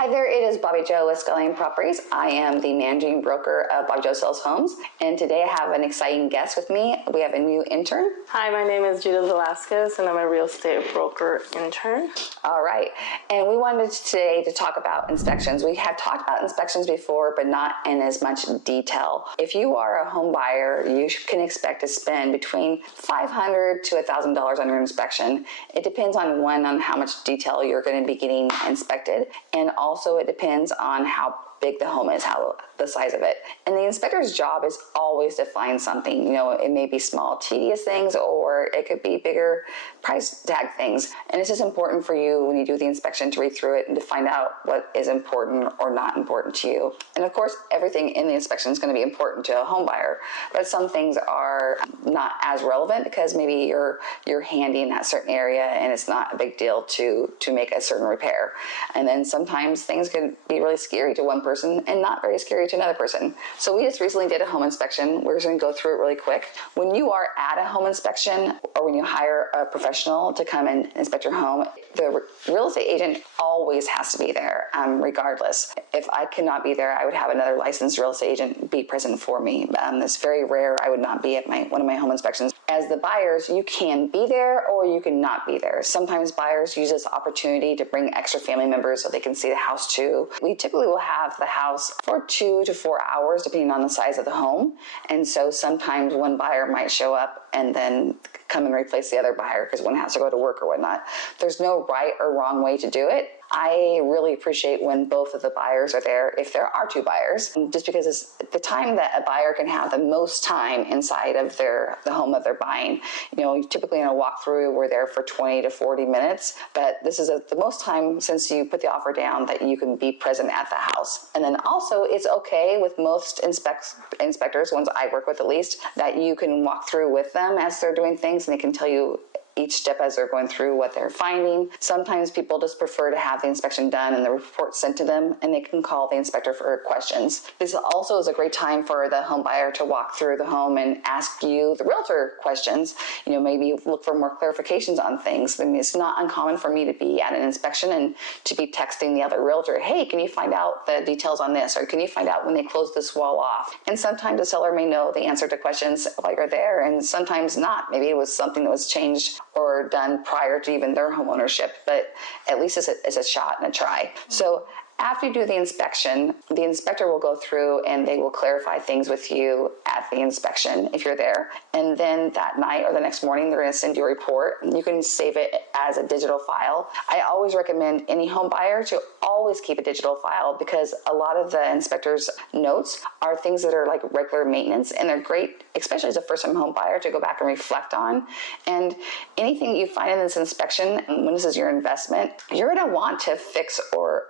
Hi there, it is Bobby Joe with Scullion Properties. I am the managing broker of Bobby Joe Sells Homes, and today I have an exciting guest with me. We have a new intern. Hi, my name is Judith Velasquez, and I'm a real estate broker intern. All right, and we wanted today to talk about inspections. We have talked about inspections before, but not in as much detail. If you are a home buyer, you can expect to spend between $500 to $1,000 on your inspection. It depends on how much detail you're going to be getting inspected, and also it depends on how big the home is, how the size of it. And the inspector's job is always to find something. You know, it may be small, tedious things, or it could be bigger price tag things. And it's just important for you when you do the inspection to read through it and to find out what is important or not important to you. And of course, everything in the inspection is going to be important to a home buyer, but some things are not as relevant because maybe you're handy in that certain area and it's not a big deal to make a certain repair. And then sometimes things can be really scary to one person and not very scary to another person. So we just recently did a home inspection. We're just going to go through it really quick. When you are at a home inspection or when you hire a professional to come and inspect your home, the real estate agent always has to be there, regardless. If I could not be there, I would have another licensed real estate agent be present for me. It's very rare I would not be at one of my home inspections. As the buyers, you can be there or you can not be there. Sometimes buyers use this opportunity to bring extra family members so they can see the house too. We typically will have the house for 2 to 4 hours depending on the size of the home. And so sometimes one buyer might show up and then come and replace the other buyer because one has to go to work or whatnot. There's no right or wrong way to do it. I really appreciate when both of the buyers are there, if there are two buyers, just because it's the time that a buyer can have the most time inside of the home that they're buying. You know, typically in a walkthrough, we're there for 20 to 40 minutes, but this is the most time since you put the offer down that you can be present at the house. And then also it's okay with most inspectors, ones I work with at least, that you can walk through with them as they're doing things and they can tell you each step as they're going through what they're finding. Sometimes people just prefer to have the inspection done and the report sent to them, and they can call the inspector for questions. This also is a great time for the home buyer to walk through the home and ask you, the realtor, questions. You know, maybe look for more clarifications on things. I mean, it's not uncommon for me to be at an inspection and to be texting the other realtor, hey, can you find out the details on this? Or can you find out when they close this wall off? And sometimes the seller may know the answer to questions while you're there, and sometimes not. Maybe it was something that was changed or done prior to even their home ownership, but at least it's a shot and a try. So after you do the inspection, the inspector will go through and they will clarify things with you at the inspection if you're there. And then that night or the next morning, they're going to send you a report. You can save it as a digital file. I always recommend any home buyer to always keep a digital file because a lot of the inspector's notes are things that are like regular maintenance and they're great, especially as a first-time home buyer, to go back and reflect on. And anything you find in this inspection, when this is your investment, you're going to want to fix or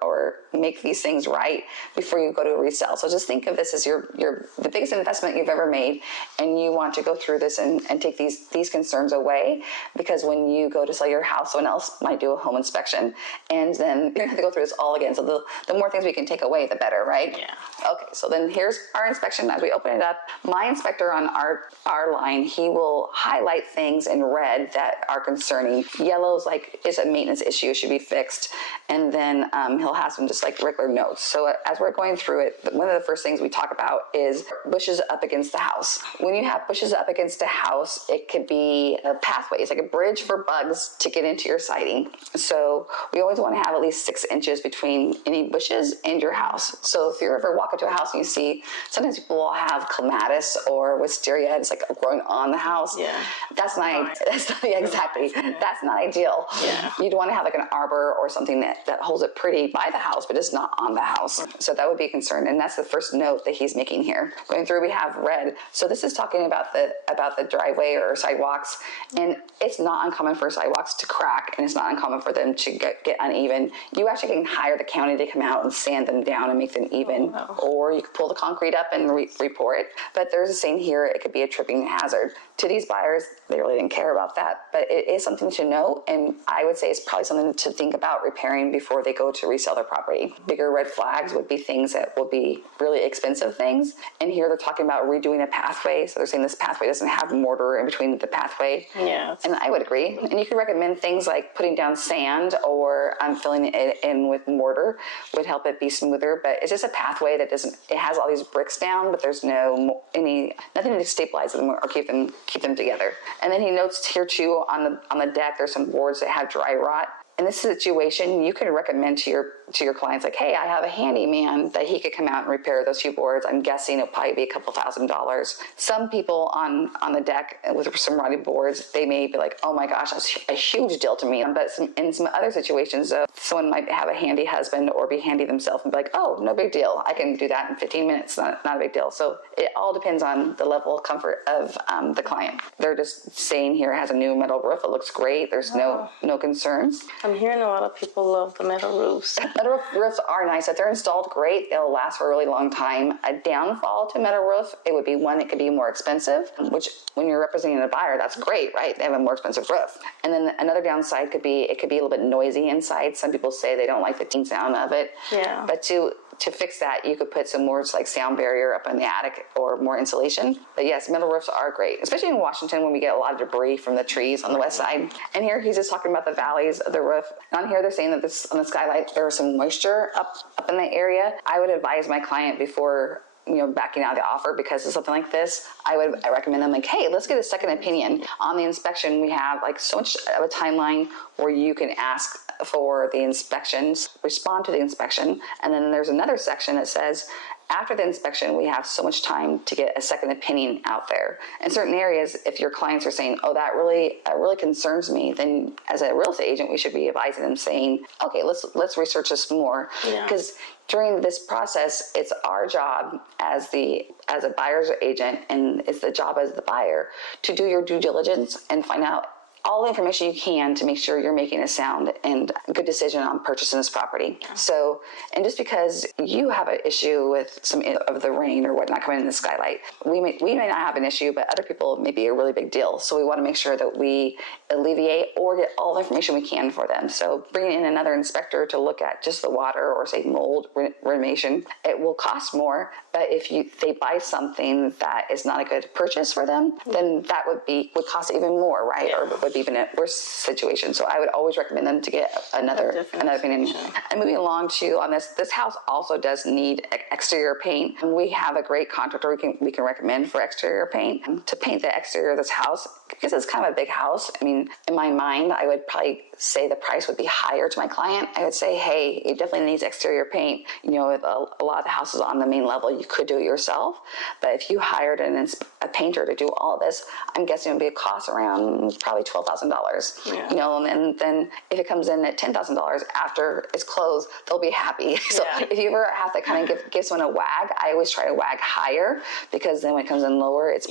make these things right before you go to a resale. So just think of this as the biggest investment you've ever made, and you want to go through this and take these concerns away, because when you go to sell your house, someone else might do a home inspection, and then you're going to have to go through this all again. So the more things we can take away, the better, right? Yeah. Okay, so then here's our inspection. As we open it up, my inspector on our line, he will highlight things in red that are concerning. Yellow's like, it's a maintenance issue, it should be fixed. And then he'll have some just like regular notes. So as we're going through it, one of the first things we talk about is bushes up against the house. When you have bushes up against a house, it could be a pathway. It's like a bridge for bugs to get into your siding. So we always want to have at least 6 inches between any bushes and your house. So if you ever walk into a house and you see, sometimes people will have clematis or wisteria, it's like growing on the house. Yeah. That's not exactly. That's not ideal. Yeah. You'd want to have like an arbor or something that holds it pretty by the house, but it's not on the house. So that would be a concern. And that's the first note that he's making here. Going through, we have red. So this is talking about the driveway or sidewalks. And it's not uncommon for sidewalks to crack, and it's not uncommon for them to get uneven. You actually can hire the county to come out and sand them down and make them even. Oh, wow. Or you can pull the concrete up and report it. But there's a saying here, it could be a tripping hazard. To these buyers, they really didn't care about that. But it is something to know, and I would say it's probably something to think about repairing before they go to resell their property. saying bigger red flags would be things that will be really expensive things. And here they're talking about redoing a pathway. So they're saying this pathway doesn't have mortar in between the pathway. Yeah. And I would agree. And you could recommend things like putting down sand or filling it in with mortar would help it be smoother. But it's just a pathway that doesn't, it has all these bricks down, but there's nothing to stabilize them or keep them together. And then he notes here too on the deck, there's some boards that have dry rot. In this situation, you can recommend to your clients, like, hey, I have a handyman that he could come out and repair those two boards. I'm guessing it'll probably be a couple $1,000s. Some people on the deck with some rotted boards, they may be like, oh my gosh, that's a huge deal to me. But in some other situations, someone might have a handy husband or be handy themselves and be like, oh, no big deal. I can do that in 15 minutes. Not a big deal. So it all depends on the level of comfort of the client. They're just saying here it has a new metal roof. It looks great. There's no concerns. I'm hearing a lot of people love the metal roofs. Metal roofs are nice. If they're installed, great. They'll last for a really long time. A downfall to a metal roof, it would be one that could be more expensive, which when you're representing a buyer, that's great, right? They have a more expensive roof. And then another downside could be, it could be a little bit noisy inside. Some people say they don't like the teen sound of it. Yeah. But to fix that, you could put some more like sound barrier up in the attic or more insulation. But yes, metal roofs are great, especially in Washington when we get a lot of debris from the trees on the west side. And here he's just talking about the valleys of the roof. And on here they're saying that this on the skylight there's some moisture up in the area. I would advise my client before backing out the offer, because of something like this, I recommend them like, hey, let's get a second opinion. On the inspection, we have like so much of a timeline where you can ask for the inspections, respond to the inspection. And then there's another section that says, after the inspection, we have so much time to get a second opinion out there. In certain areas, if your clients are saying, oh, that really concerns me, then as a real estate agent, we should be advising them saying, okay, let's research this more. Because during this process, it's our job as a buyer's agent, and it's the job as the buyer to do your due diligence and find out all the information you can to make sure you're making a sound and good decision on purchasing this property. So, and just because you have an issue with some of the rain or whatnot coming in the skylight, we may not have an issue, but other people may be a really big deal. So we want to make sure that we alleviate or get all the information we can for them. So bringing in another inspector to look at just the water or say mold renovation, it will cost more. But if they buy something that is not a good purchase for them, then that would cost even more, right? Or would be even a worse situation. So I would always recommend them to get another opinion. And moving along to on this house also does need exterior paint. And we have a great contractor we can recommend for exterior paint to paint the exterior of this house, because it's kind of a big house. I mean, in my mind, I would probably say the price would be higher to my client. I would say, hey, it definitely needs exterior paint. With a lot of the houses on the main level, you could do it yourself. But if you hired a painter to do all of this, I'm guessing it would be a cost around probably $12,000. And then if it comes in at $10,000 after it's closed, they'll be happy. So if you ever have to kind of give someone a wag, I always try to wag higher, because then when it comes in lower, it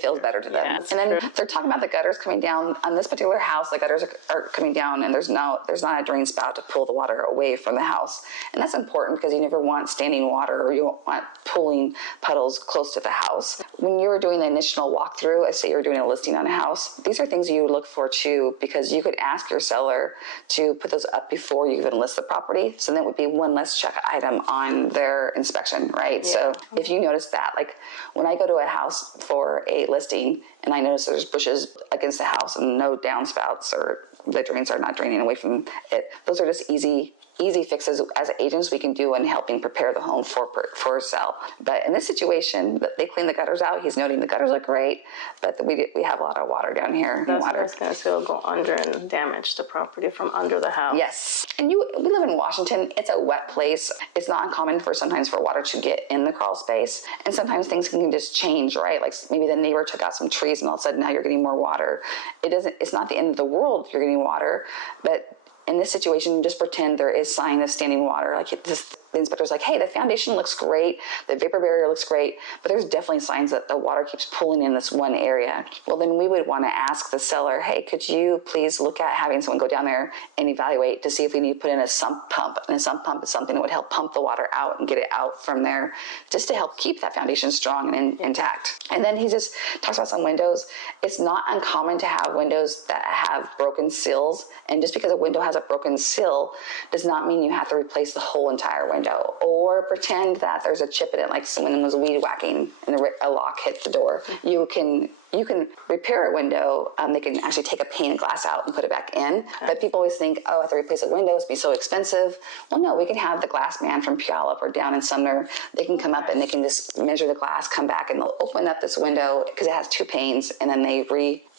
feels better to them. And then they're talking about the gutters coming down on this particular house. The gutters are coming down, and there's not a drain spout to pull the water away from the house. And that's important, because you never want standing water, or you don't want pooling puddles close to the house. When you were doing the initial walkthrough, let's say you're doing a listing on a house, these are things you look for too, because you could ask your seller to put those up before you even list the property. So that would be one less check item on their inspection, right? Yeah. So if you notice that, like when I go to a house for a listing and I notice there's bushes against the house and no downspouts, or the drains are not draining away from it, those are just easy fixes as agents we can do in helping prepare the home for a sale. But in this situation, they clean the gutters out. He's noting the gutters look great, but we have a lot of water down here. That's what I was going to say, will go under and damage the property from under the house. Yes. And we live in Washington. It's a wet place. It's not uncommon sometimes for water to get in the crawl space. And sometimes things can just change, right? Like maybe the neighbor took out some trees and all of a sudden now you're getting more water. It's not the end of the world you're getting water, but in this situation, just pretend there is sign of standing water. Like this the inspector's like, hey, the foundation looks great, the vapor barrier looks great, but there's definitely signs that the water keeps pulling in this one area. Well, then we would want to ask the seller, hey, could you please look at having someone go down there and evaluate to see if we need to put in a sump pump. And a sump pump is something that would help pump the water out and get it out from there, just to help keep that foundation strong and intact. And then he just talks about some windows. It's not uncommon to have windows that have broken sills. And just because a window has a broken sill does not mean you have to replace the whole entire window, or pretend that there's a chip in it, like someone was weed whacking and a lock hit the door. You can repair a window. They can actually take a pane of glass out and put it back in. But people always think, oh, I have to replace a window, it's be so expensive. Well, no, we can have the glass man from Puyallup or down in Sumner. They can come up and they can just measure the glass, come back, and they'll open up this window because it has 2 panes, and then they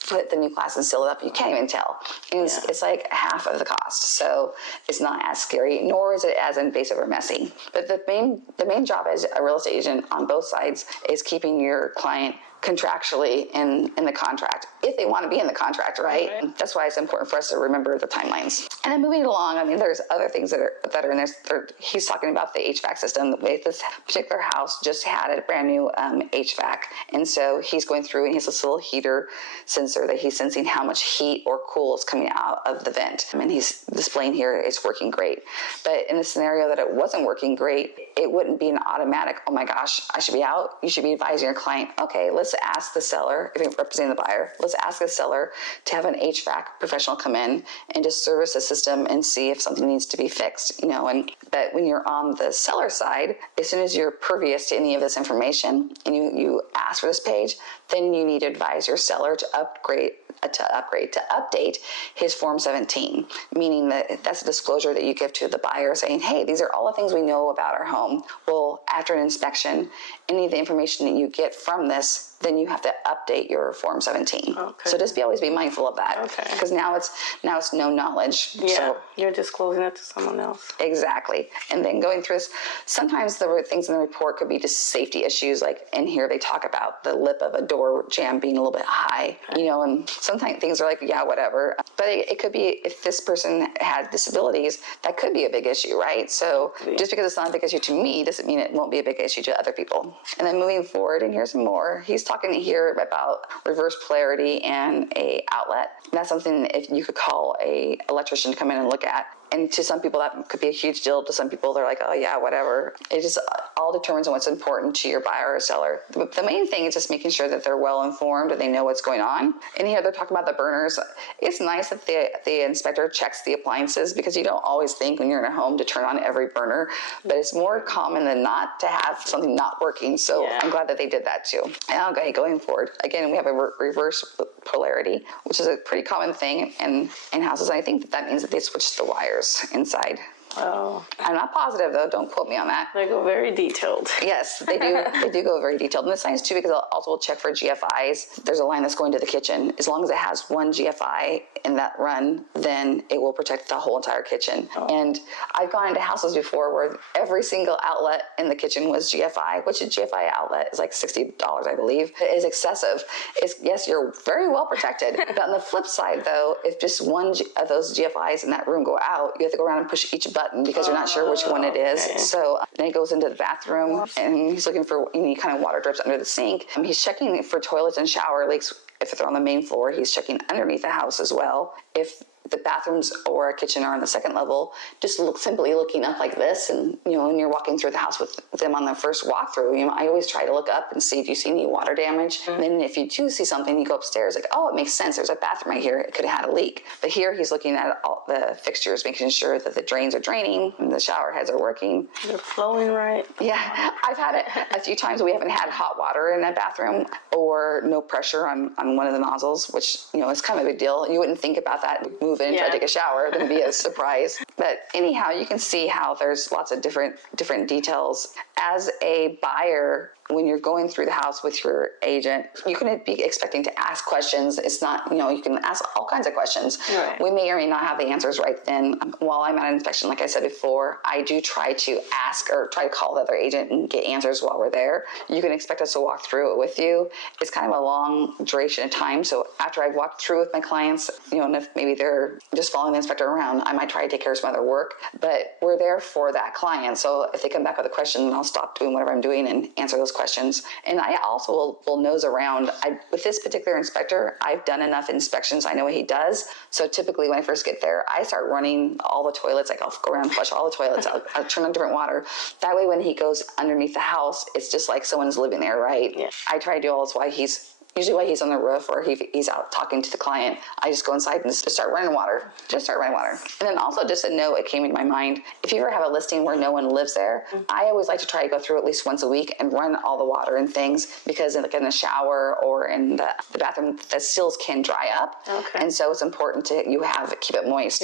put the new glass and seal it up. You can't even tell. And it's like half of the cost. So it's not as scary, nor is it as invasive or messy. But the main job as a real estate agent on both sides is keeping your client contractually in the contract, if they want to be in the contract, right? That's why it's important for us to remember the timelines. And then moving along, I mean, there's other things that are in there. He's talking about the HVAC system. This particular house just had a brand new HVAC, and so he's going through and he has this little heater sensor that he's sensing how much heat or cool is coming out of the vent. And he's displaying here it's working great. But in the scenario that it wasn't working great, it wouldn't be an automatic, oh my gosh, I should be out. You should be advising your client, okay, let's ask the seller, if you're representing the buyer, let's ask the seller to have an HVAC professional come in and just service the system and see if something needs to be fixed, but when you're on the seller side, as soon as you're pervious to any of this information and you ask for this page, then you need to advise your seller to update his Form 17, meaning that that's a disclosure that you give to the buyer saying, hey, these are all the things we know about our home. Well, after an inspection, any of the information that you get from this, then you have to update your Form 17. Okay. So just always be mindful of that. Okay. Because now it's no knowledge. Yeah, so, you're disclosing it to someone else. Exactly. And then going through this, sometimes the things in the report could be just safety issues. Like in here, they talk about the lip of a door jamb being a little bit high, and sometimes things are like, yeah, whatever. But it could be, if this person had disabilities, that could be a big issue, right? So just because it's not a big issue to me doesn't mean it won't be a big issue to other people. And then moving forward, and here's some more. He's talking here about reverse polarity and a outlet. And that's something if you could call a electrician to come in and look at. And to some people, that could be a huge deal. To some people, they're like, oh, yeah, whatever. It just all determines on what's important to your buyer or seller. The main thing is just making sure that they're well informed and they know what's going on. And here they're talking about the burners. It's nice that the inspector checks the appliances, because you don't always think when you're in a home to turn on every burner. But it's more common than not to have something not working. So I'm glad that they did that too. And okay, going forward, again, we have a reverse polarity, which is a pretty common thing in houses. And I think that means that they switched the wires inside. Oh. I'm not positive though. Don't quote me on that. They go very detailed. Yes, they do. They do go very detailed. And it's nice too, because I'll also will check for GFIs. There's a line that's going to the kitchen. As long as it has one GFI in that run, then it will protect the whole entire kitchen. Oh. And I've gone into houses before where every single outlet in the kitchen was GFI, which a GFI outlet is like $60, I believe. It is excessive. Yes, you're very well protected. But on the flip side though, if just one of those GFIs in that room go out, you have to go around and push each button because you're not sure which one it is. Okay. So then he goes into the bathroom and he's looking for any kind of water drips under the sink. He's checking for toilets and shower leaks. If they're on the main floor, he's checking underneath the house as well. If the bathrooms or a kitchen are on the second level, just simply looking up like this. And, when you're walking through the house with them on the first walkthrough, I always try to look up and see, do you see any water damage? Mm-hmm. And then if you do see something, you go upstairs like, oh, it makes sense. There's a bathroom right here. It could have had a leak. But here he's looking at all the fixtures, making sure that the drains are draining and the shower heads are working. They're flowing right. Yeah. I've had it a few times. We haven't had hot water in that bathroom or no pressure on one of the nozzles, which, is kind of a big deal. You wouldn't think about that. Move in, try to take a shower, it'd be a surprise. But anyhow, you can see how there's lots of different details. As a buyer, when you're going through the house with your agent, you can be expecting to ask questions. It's not, you can ask all kinds of questions. Right. We may or may not have the answers right then. While I'm at an inspection, like I said before, I do try to ask or try to call the other agent and get answers while we're there. You can expect us to walk through it with you. It's kind of a long duration of time. So after I've walked through with my clients, and if maybe they're just following the inspector around, I might try to take care of some other work, but we're there for that client. So if they come back with a question, I'll stop doing whatever I'm doing and answer those questions. And I also will nose around. With this particular inspector, I've done enough inspections. I know what he does. So typically when I first get there, I start running all the toilets. Like I'll go around and flush all the toilets. I'll turn on different water. That way when he goes underneath the house, it's just like someone's living there, right? Yeah. I try to do all this while he's on the roof or he's out talking to the client. I just go inside and just start running water. And then also just a note, it came into my mind, if you ever have a listing where no one lives there, I always like to try to go through at least once a week and run all the water and things, because like in the shower or in the bathroom, the seals can dry up. Okay. And so it's important to keep it moist.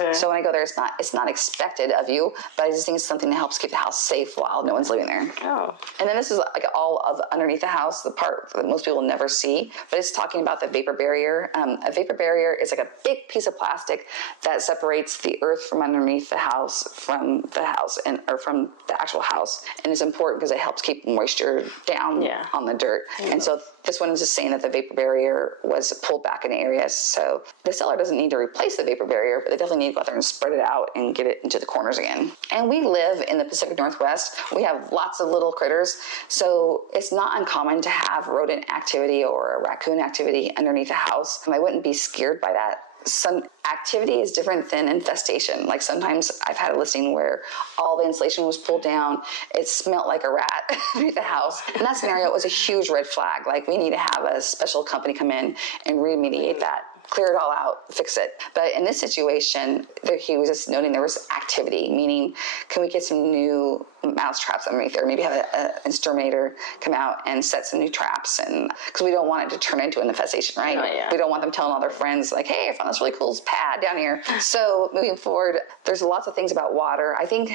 Okay. So when I go there, it's not expected of you, but I just think it's something that helps keep the house safe while no one's living there. Oh. And then this is like all of underneath the house, the part that most people never see, but it's talking about the vapor barrier. A vapor barrier is like a big piece of plastic that separates the earth from underneath the house from the house or from the actual house. And it's important because it helps keep moisture down on the dirt. Yeah. And so this one is just saying that the vapor barrier was pulled back in areas. So the seller doesn't need to replace the vapor barrier, but they definitely need to go out there and spread it out and get it into the corners again. And we live in the Pacific Northwest. We have lots of little critters. So it's not uncommon to have rodent activity or a raccoon activity underneath a house. And I wouldn't be scared by that. Some activity is different than infestation. Like sometimes I've had a listing where all the insulation was pulled down. It smelled like a rat underneath the house. In that scenario, it was a huge red flag. Like we need to have a special company come in and remediate that. Clear it all out, fix it. But in this situation, he was just noting there was activity, meaning can we get some new mouse traps underneath there? Maybe have an exterminator come out and set some new traps, and because we don't want it to turn into an infestation, right? Oh, yeah. We don't want them telling all their friends like, hey, I found this really cool pad down here. So moving forward, there's lots of things about water. I think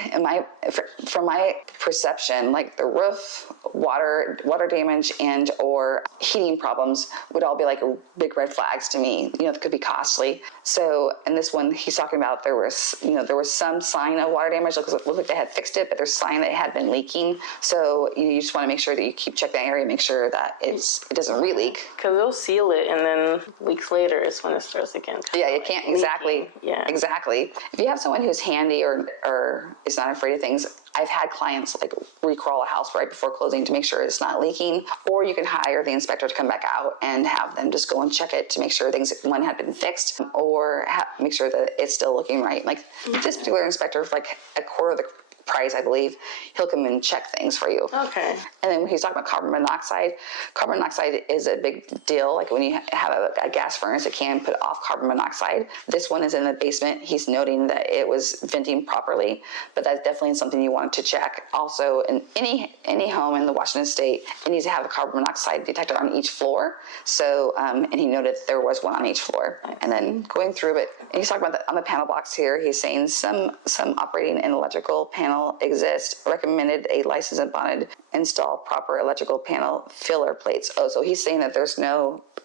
from my perception, like the roof, water damage and or heating problems would all be like big red flags to me. It could be costly. So in this one, he's talking about there was some sign of water damage. It looked like they had fixed it, but there's sign that it had been leaking. So you just want to make sure that you keep checking that area, make sure that it doesn't re-leak. Because they'll seal it, and then weeks later is when it starts again. Yeah, you can't exactly. Yeah, exactly. If you have someone who's handy or is not afraid of things, I've had clients like recrawl a house right before closing to make sure it's not leaking, or you can hire the inspector to come back out and have them just go and check it to make sure things had been fixed, or make sure that it's still looking right. Like this particular inspector, for like a quarter of the price, I believe, he'll come and check things for you. Okay. And then when he's talking about carbon monoxide is a big deal. Like when you have a gas furnace, it can put off carbon monoxide. This one is in the basement. He's noting that it was venting properly, but that's definitely something you want to check. Also, in any home in the Washington state, it needs to have a carbon monoxide detector on each floor. So, and he noted that there was one on each floor. And then going through it, and he's talking about on the panel box here, he's saying some operating and electrical panel exist. Recommended a licensed and bonded install proper electrical panel filler plates. Oh, so he's saying that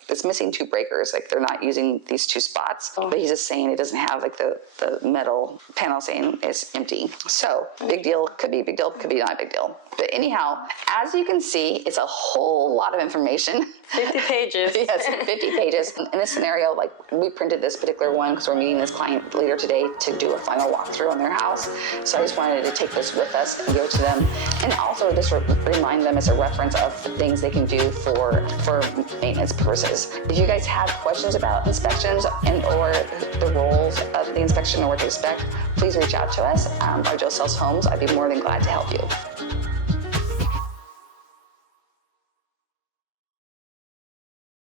it's missing two breakers. Like they're not using these two spots, but he's just saying it doesn't have like the metal panel saying it's empty. So big deal, could be a big deal, could be not a big deal. But anyhow, as you can see, it's a whole lot of information. 50 pages. Yes, 50 pages. In this scenario, like we printed this particular one because we're meeting this client later today to do a final walkthrough on their house. So I just wanted to take this with us and give it to them. And also just remind them as a reference of things they can do for maintenance purposes. If you guys have questions about inspections and or the roles of the inspection or what to expect, please reach out to us. Barjo Sells Homes. I'd be more than glad to help you.